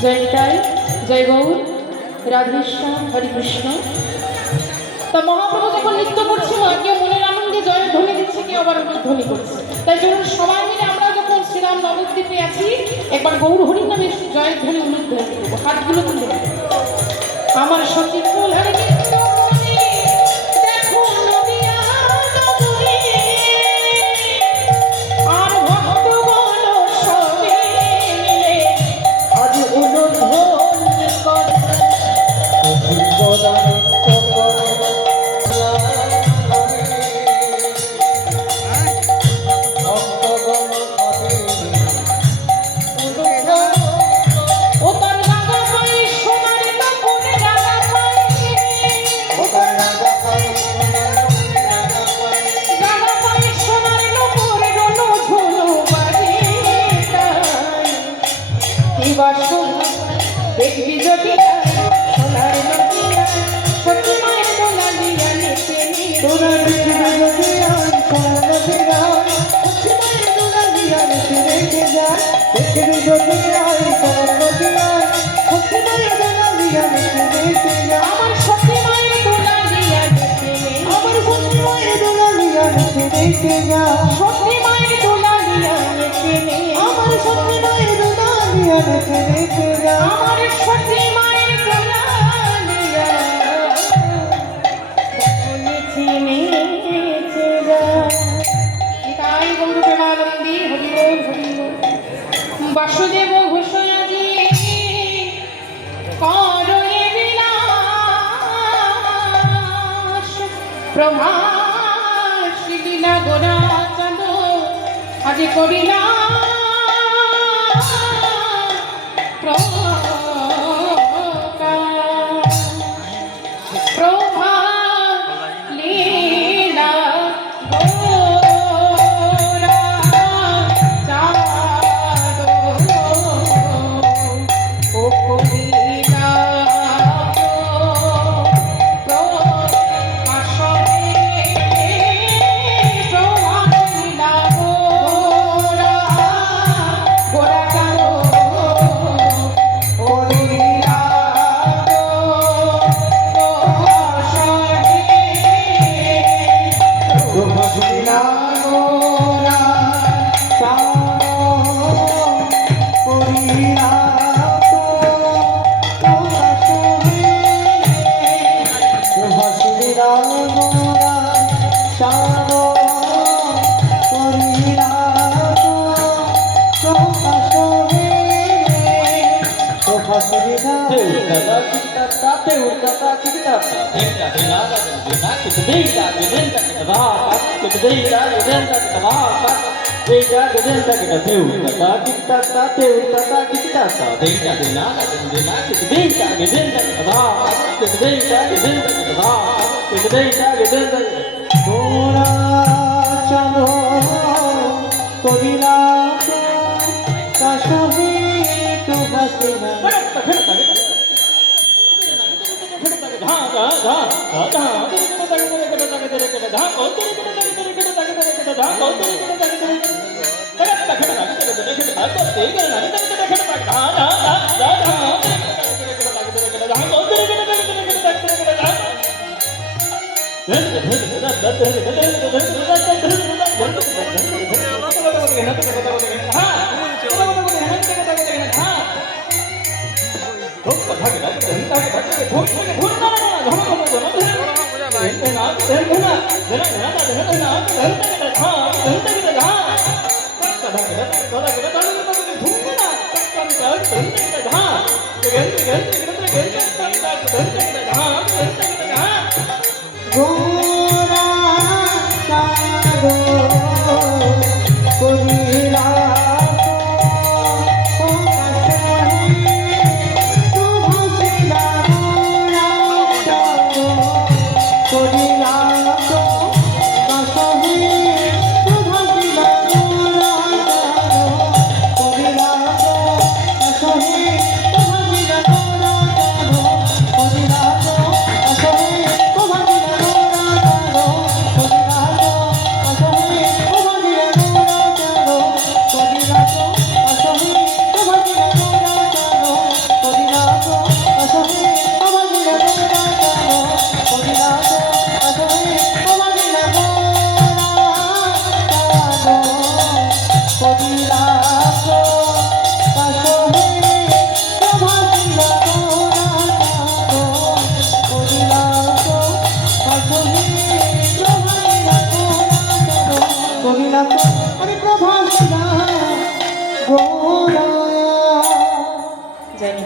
जय निताई जय गौर राधेश्याम हरे कृष्ण। তা মহাপ্রভু যখন নৃত্য করছিল কেউ মনের আনন্দে জয়ের ধ্বনি দিচ্ছে, কেউ আবার ধ্বনি করছে। তাই জন্য সবাই মিলে আমরা যখন শ্রীরাম নবদ্বীপে আছি একবার গৌর হরির নামে জয়ের ধ্বনি উল্লেখ করবো। হাতগুলো তুলে আমার সচিব হরে দেখবি যদি সোনার নদিয়া সত্যি মায়ের দোলা দিয়া নেচে নি তোরা দেখবি যদি সোনার নদিয়া সত্যি মায়ের দোলা দিয়া নেচে রেখে যা দেখবি যদি সোনার নদিয়া সত্যি মায়ের দোলা দিয়া নেচে রেখে যা আমার সত্যি মায়ের দোলা দিয়া নেচে নে আমার সত্যি মায়ের দোলা দিয়া নেচে রেখে যা সত্যি মায়ের দোলা দিয়া নেচে নে আমার সত্যি মায়ের দোলা দিয়া নেচে রেখে যা আমার সত্যি মায়ের দোলা দিয়া নেচে নেচে যা। নিতাই গৌর প্রেমানন্দী হরি বল হরি বল। বাসুদেব ঘোষয়াজি করয়ে বিলাস প্রভাস লীলা গোরা চাঁদ আজ করিলা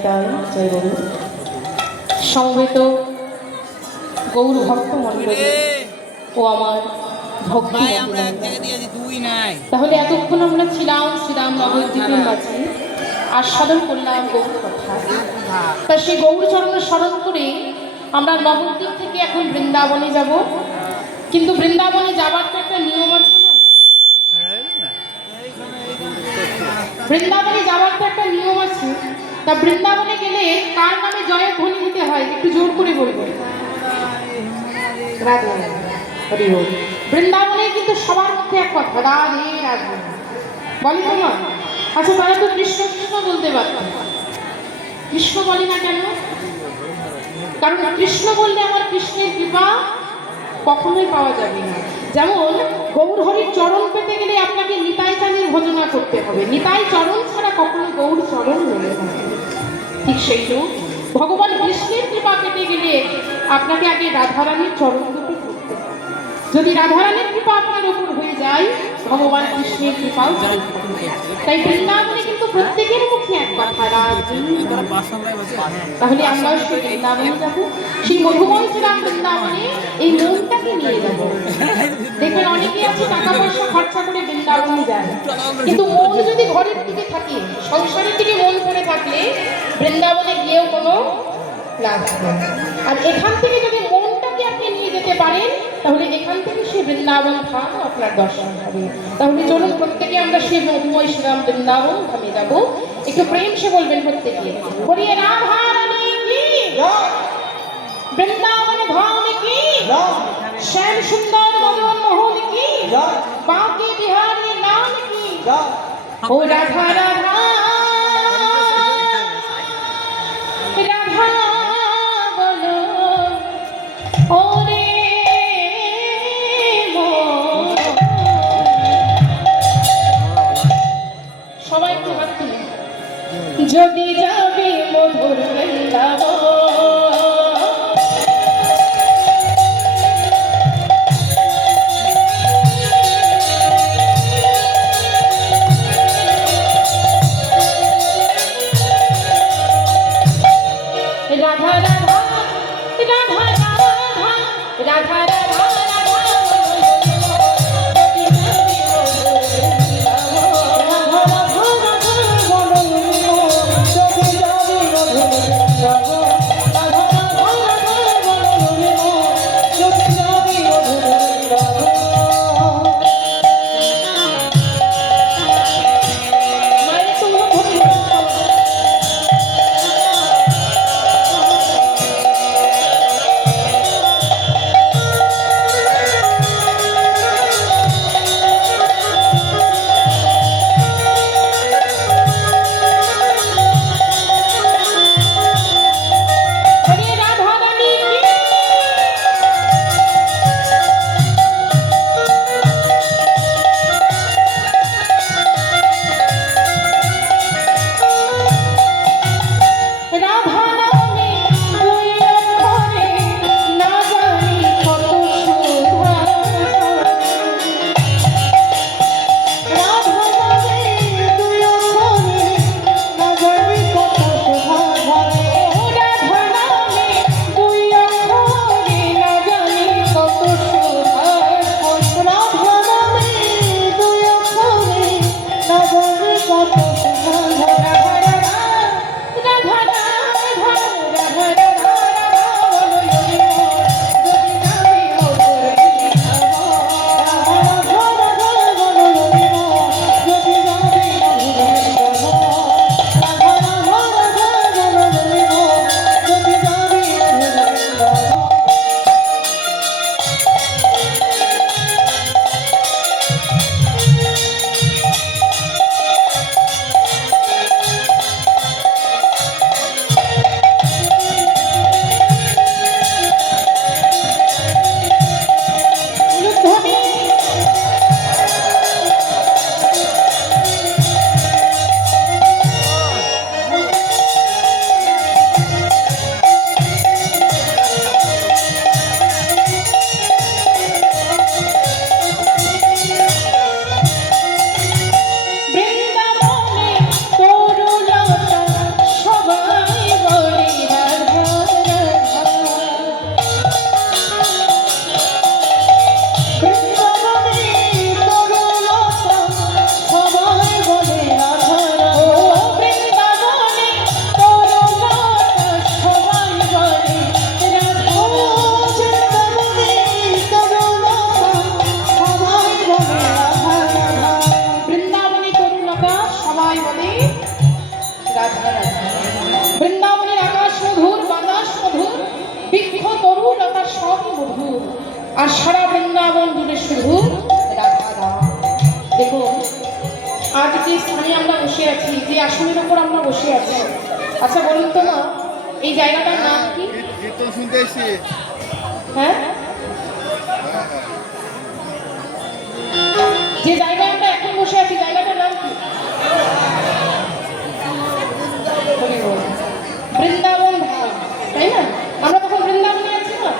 নিতাই জয় গুরু। সমবেত গৌর ভক্ত মণ্ডলী ও আমার ভক্তি, তাহলে এতক্ষণ আমরা ছিলাম শ্রীরাম নবদ্বীপের মাঝে আস্বাদন করলাম গৌর কথা। তা সেই গৌর চরণ স্মরণ করে আমরা নবদ্বীপ থেকে এখন বৃন্দাবনে যাব। কিন্তু বৃন্দাবনে যাবার তো একটা নিয়ম আছে না, বৃন্দাবনে যাওয়ার তো একটা নিয়ম আছে। তা বৃন্দাবনে গেলে কার নামে জয়ধ্বনি দিতে হয় একটু জোর করে বলবো। রাধে হরি বল। বৃন্দাবনে কিন্তু সবার মধ্যে এক কথা, রাধে রাধে বলে তো না। আচ্ছা, তারা তো কৃষ্ণ কৃষ্ণ বলতে পারত, কৃষ্ণ বলে না কেন? কারণ কৃষ্ণ বললে আমার কৃষ্ণের কৃপা কখনোই পাওয়া যাবে না। যেমন গৌর হরির চরণ পেতে গেলে আপনাকে নিতাই চাঁদের ভজনা করতে হবে, নিতাই চরণ ছাড়া কখনো গৌর চরণ মেলে না। ঠিক সেইটুকু ভগবান কৃষ্ণের কৃপা পেতে গেলে আপনাকে আগে রাধারানীর চরণ দুটি করতে হবে। যদি রাধারানীর কৃপা আপনার উপর হয়ে যায়, ভগবান কৃষ্ণের কৃপাও। তাই বৃন্দাবনে কিন্তু প্রত্যেকের মুখে এক কথা, রাধে। তাহলে আমরা সেই বৃন্দাবনে যাবো, সেই মধুময় শ্রীরাম বৃন্দাবনে এই মনটাকে নিয়ে যাবো। দেখবেন অনেকেই আছে টাকা পয়সা খরচা করে বৃন্দাবনে যায়, কিন্তু মন যদি ঘরের দিকে থাকে, সংসারের দিকে মন করে থাকলে বৃন্দাবনে গিয়েও কোনো লাভ হবে। আর এখান থেকে যদি মনটাকে আপনি নিয়ে যেতে পারেন, তাহলে এখান থেকে সে বৃন্দাবন ধাম আপনার দর্শন হবে। তাহলে চলুন প্রত্যেকে আমরা সেই মধুময় শ্রীরাম বৃন্দাবন ধামে যাবো। একটু প্রেম সে বলবেন প্রত্যেকে, বলিয়ে রাধা রানী কি, বৃন্দাবন ধাম কি, শ্যাম সুন্দর মদন মোহন কি, বাঁকে বিহারী নাম কি, ও রাধা রাধা রাধা বলো ওরে সবাই একটু হাত তুলে। যদি যাবে মধুর বৃন্দাবন, রাধা রাধা রাধা রাধা রাধা রাধা রাধা আর সারা বৃন্দাবন জুড়ে শুধু রাধা নাম। দেখুন আজ যে স্থানে আমরা বসে আছি, যে আসনের উপর আমরা বসে আছি, আচ্ছা বলুন তো মা, এই জায়গাটার নাম কি? হ্যাঁ, যে জায়গায় আমরা এখন বসে আছি জায়গাটার নাম কি? বৃন্দাবন ধাম, তাই না? আমরা তখন বৃন্দাবনে আছি না?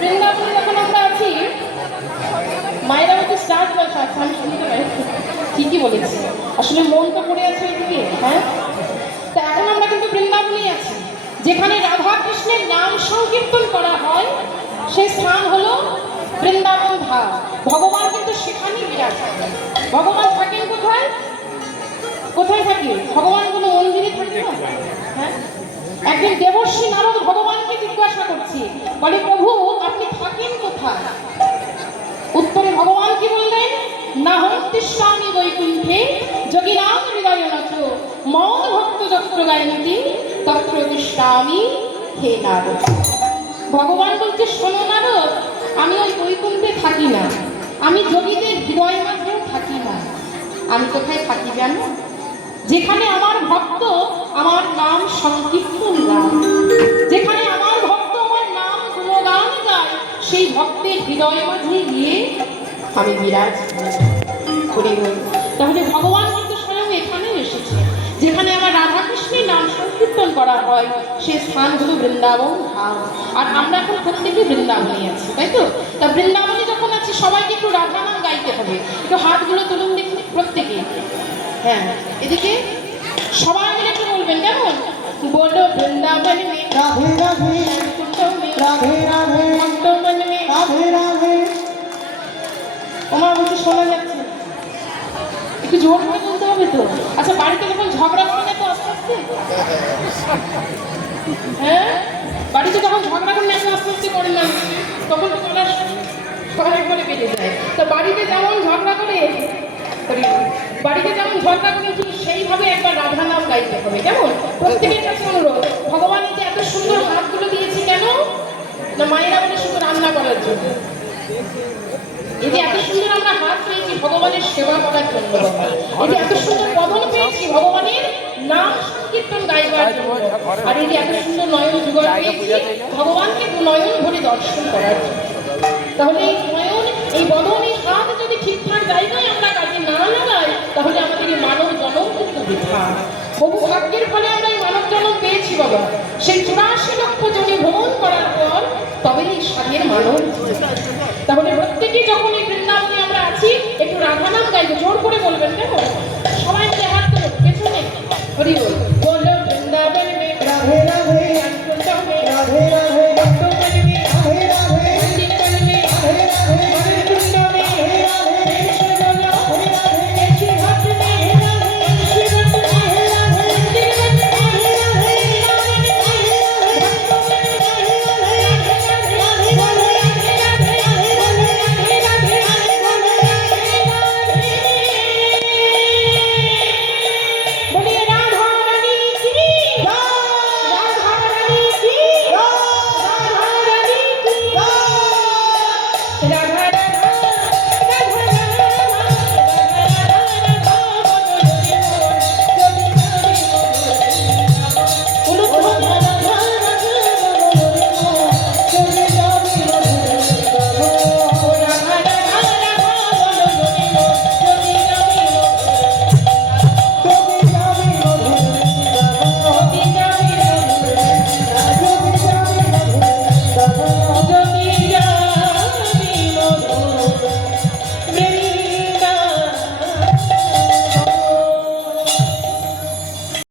বৃন্দাবনে যখন আমরা আছি, মায়েরা হচ্ছে স্টার্ট বলছে, আমি শুনতে পাই ঠিকই বলেছি, আসলে মন তো পড়ে আছে ওইদিকে। হ্যাঁ, তা এখন আমরা কিন্তু বৃন্দাবনেই আছি, যেখানে রাধা কৃষ্ণের নাম সংকীর্তন করা হয়, সেই স্থান হলো বৃন্দাবন ধাম। ভগবান কিন্তু সেখানেই বিরাজ করেন। ভগবান থাকেন কোথায়? কোথায় থাকে ভগবান? কোনো মন্দিরে থাকে না। হ্যাঁ, একদিন দেবর্ষী নারদ ভগবানকে জিজ্ঞাসা করছি, বলে প্রভু আপনি থাকেন কোথায়? উত্তরে ভগবান কি বললেন? না হন্তিষ্যামি বৈকুণ্ঠে যোগীনাম হৃদয় নাচ মৌন ভক্ত যত্র গায়ন্তি তত্র তিষ্ঠামি হে নারদ। ভগবান বলছে শোনো নারদ, আমি ওই বৈকুণ্ঠে থাকি না, আমি যোগীদের হৃদয় মাঝেও থাকি না। আমি কোথায় থাকি জানো? যেখানে আমার ভক্ত আমার নাম সংকীর্তন গায়, যেখানে আমার ভক্ত আমার নাম গুণগান গায়, সেই ভক্তের হৃদয় মাঝে গিয়ে আমি বিরাজ করে বলি। তাহলে ভগবান কিন্তু স্বয়ং এখানেও এসেছে, যেখানে আমার রাধাকৃষ্ণের নাম সংকীর্তন করা হয়, সে স্থান হলো বৃন্দাবন ধাম। আর আমরা এখন প্রত্যেকে বৃন্দাবনে আছি, তাই তো? তা বৃন্দাবনে যখন আছি সবাইকে একটু রাধা নাম গাইতে হবে। তো হাতগুলো তুলুন দেখি প্রত্যেকে। হ্যাঁ, এদিকে সবাই মিলে একটু বলবেন, কেমন? বলো বৃন্দাবন মে রাধে রাধে রাধে রাধে বৃন্দাবন মে রাধে রাধে। আমার বলতে শোনা যাচ্ছে, একটু জোর করে বলতে হবে তো। আচ্ছা বাড়িতে যখন ঝগড়া করে না তো আস্তে আস্তে, হ্যাঁ বাড়িতে যখন ঝগড়া করে না আস্তে আস্তে করে না, তখন তো তোমরা সবাই করে বেড়ে যায়। তো বাড়িতে যেমন ঝগড়া করে, বাড়িতে যেমন ঝগড়া করে ঠিক সেইভাবে একবার রাধা নাম গাইতে হবে, কেমন? প্রত্যেকের কাছে অনুরোধ। ভগবান যে এত সুন্দর হাতগুলো দিয়েছি কেন? না মায়েরা বলে শুধু রান্না করার জন্য। এই যে এত সুন্দর আমরা হাত পেয়েছি ভগবানের সেবা করার জন্য, এই যে এত সুন্দর বদন পেয়েছি ভগবানের নাম সংকীর্তন গাইবার জন্য, আর এই যে এত সুন্দর নয়ন যুগল পেয়েছি ভগবানকে দু নয়ন ভরে দর্শন করার জন্য। তাহলে এই নয়ন, এই বদন, এই হাত যদি ঠিকঠাক জায়গায় আমরা কাজে না লাগাই, তাহলে আমাদের এই মানব জন্ম কিন্তু বৃথা। বহু ভাগ্যের ফলে আমরা এই মানব জন্ম পেয়েছি বাবা। সেই 84 লক্ষ জনে ভ্রমণ করার পর তবে এই সাধের মানব। তাহলে প্রত্যেকে যখন এই বৃন্দাবনে আমরা আছি একটু রাধা নাম গাইবো, জোর করে বলবেন, কেমন? সবাই মিলে হাত তুলুন পেছনে, হরি বল।